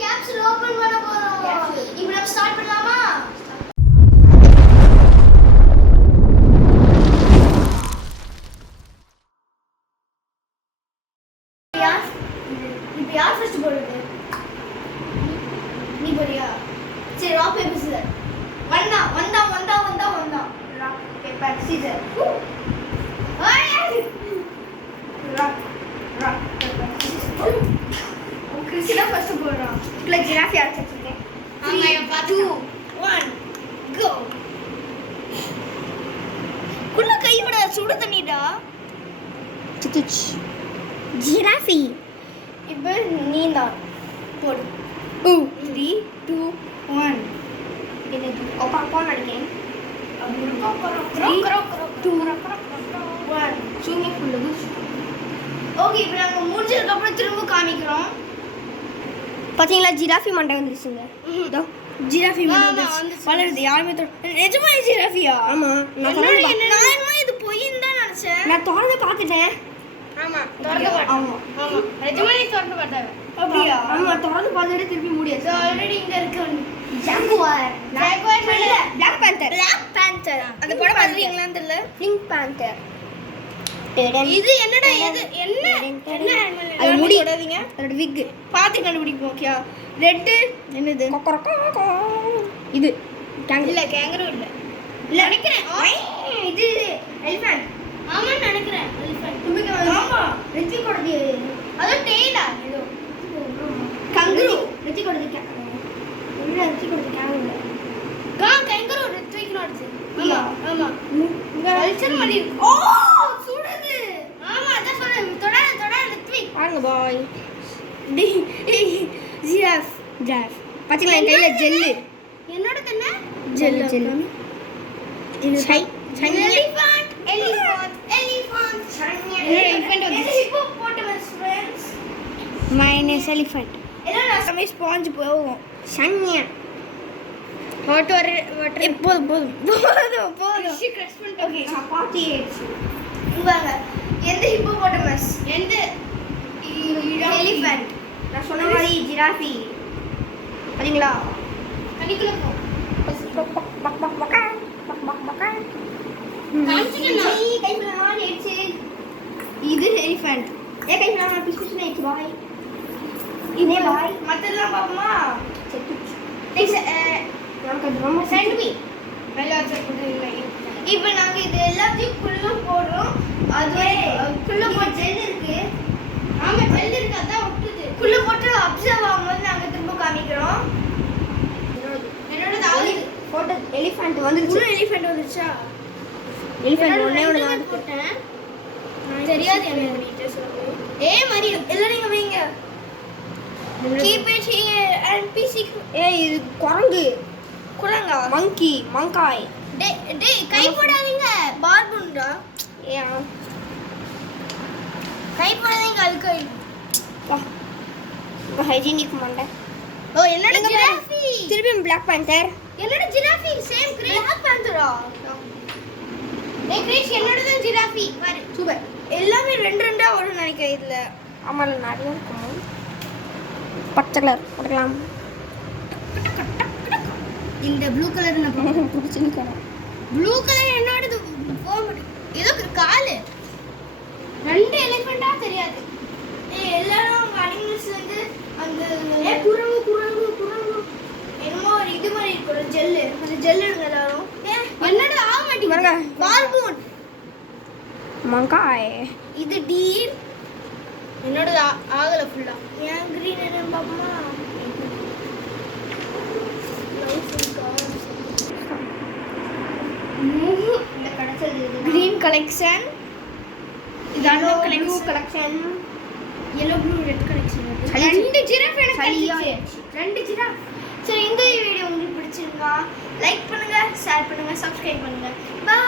Capsule open பண்ண போறோம். இப்போ நம்ம ஸ்டார்ட் பண்ணலாமா? இப்போ யார் ஃபர்ஸ்ட் போடுறது? நீ போறியா? சரி ராக் பேப்பர் சீசர். வந்தா rock paper scissor. Rock paper scissor. Christina first போடுறான். இப்ப ஜிராஃபி ஆரம்பிச்சிருக்கேன். ஆமா நான் பாத்து 1 கோ. குள்ள கை விட சுடு தண்ணிடா. சிச் ஜிராஃபி. இப்போ நீதான் போடு. 3 2 1 என்னது கோன் அடிக்கேன். 2 1 சும்மா ஃபுல்லு. ஓகே இப்போ நாங்க முடிஞ்சதுக்கு அப்புறம் திரும்ப காமிக்கிறோம். பாத்தீங்களா ஜிராஃபி மண்டை வந்துருச்சுங்க. இதோ ஜிராஃபி மண்டை வளருது. யாருமே நிஜமா ஜிராஃபியா? ஆமா நான் இது பொய்ன்னு தான் நினைச்சேன். நான் திறந்து பார்த்துட்டேன். ஆமா திறந்து பார்த்தேன். ஆமா நிஜமா நீ திறந்து பார்த்தாவே. அப்படியா? ஆமா திறந்து பார்த்துட்டு திருப்பி மூடியாச்சு. ஆல்ரெடி இங்க இருக்கு ஜாகுவார். இல்ல Black Panther. அந்த படம் பாத்தீங்களான்னு தெரியல. Pink Panther. இது என்னடா இது என்ன அது முடி போடாதீங்க. அதோட விக் பாத்து கண்டுபிடிப்போம். ஓகே ரெட் என்னது? இது கேங்கரூ இல்ல நினைக்கிறேன். இது எலிஃபண்ட். ஆமா நினைக்கிறேன் எலிஃபண்ட். தும்பிக்கை. ஆமா ரெச்சி கொடுது. அது டெய்லா ஏதோ கங்கரூ. ரெச்சி கொடுது இல்ல ரெச்சி கொடுது கேங்கரூ. கேங்கரூ ரெச்சி கொடுது. ஆமா இங்க அல்சர் மாதிரி இருக்கு. ஓ சுடுது. ஆமா அத சொல்றேன். தொட ரித்விக் வாங்க பாய். ஜிராஃப் பாத்தீங்களா என் கையில ஜெல்லு. என்னோட என்ன ஜெல்லு இது elephant hippopotamus friends minus elephant. எல்லாம் நம்ம ஸ்பாஞ்ச் போவோம். சன்யா வாட்டர் போதும் ஃபிஷ் கிரஷ் பண்ணிட்டோம். ஓகே சப்பாத்தி இவாங்க எந்த ஹிப்போபோட்டமஸ் எந்த எலிஃபண்ட் நான் சொன்ன மாதிரி ஜிராஃபி பாத்தீங்களா கனிக்குள்ள போ இது எலிஃபண்ட். ஏ கையில நான் பிஸ்கட் நைட் பாய். இதே பாய் மத்ததெல்லாம் பாப்போமா? சென்ட் மீ இப்போ நாங்க இது எல்லாத்தையும் குள்ள போடுறோம். அது குள்ள போட்டு ஜெல் இருக்கு. ஆமா ஜெல் இருக்கு அதான் ஒட்டுது. குள்ள போட்டு அப்சர்வ் ஆகும்போது நாங்க திரும்ப காமிக்கிறோம். என்னோட போட்டோ எலிஃபண்ட் வந்துருச்சு. ஒரு எலிஃபண்ட் வந்துருச்சா? எலிஃபண்ட் ஒண்ணே தான் போட்டேன். தெரியாது என்ன பண்ணிட்டு சொல்லு. மாதிரி எல்லாம் நீங்க வைங்க. Keep it here and PC. இது குரங்கா மங்காய். டேய் கை போடாதீங்க. பார்புண்டா. கை போடாதீங்க அல்கை. வா ஹைஜீனிக் மண்டை. ஓ என்னோட ஜிராஃபி. திருப்பி Black Panther. என்னோட ஜிராஃபி சேம் Black Panther-ஆ? டேய் கிரேஷ் என்னோட தான் ஜிராஃபி பாரு. சூப்பர். எல்லாமே ரெண்டா வரும் நினைக்கிறேன் இதுல. ஆமா நிறைய இருக்கும். பச்சை கலர் போடலாம். இந்த ப்ளூ கலர் நான் பிடிச்சிருக்கேன். ப்ளூ கலர் என்னோடது ஏதோ காலு. ரெண்டு எலிஃபண்டா தெரியாது. எல்லாரும் அவங்க அனிமல்ஸ் வந்து அந்த குரங்கு என்னமோ ஒரு இது மாதிரி இருக்கும் ஜெல்லு. அந்த ஜெல்லு எடுங்க எல்லாரும். என்னோட ஆக மாட்டேங்குது. பார்பூன் மங்காய். இது டீர். என்னோட ஆகல ஃபுல்லா. ஏன் கிரீன் என்ன பாப்பமா? இந்த கடைசல் கிரீன் கலெக்ஷன். இதான collection. yellow blue red collection. ரெண்டு ஜிராஃப் எனக்கு ரெண்டு ஜிராஃப். சரி இந்த வீடியோ உங்களுக்கு பிடிச்சிருந்தா லைக் பண்ணுங்க, ஷேர் பண்ணுங்க, சப்ஸ்கிரைப் பண்ணுங்க. பை.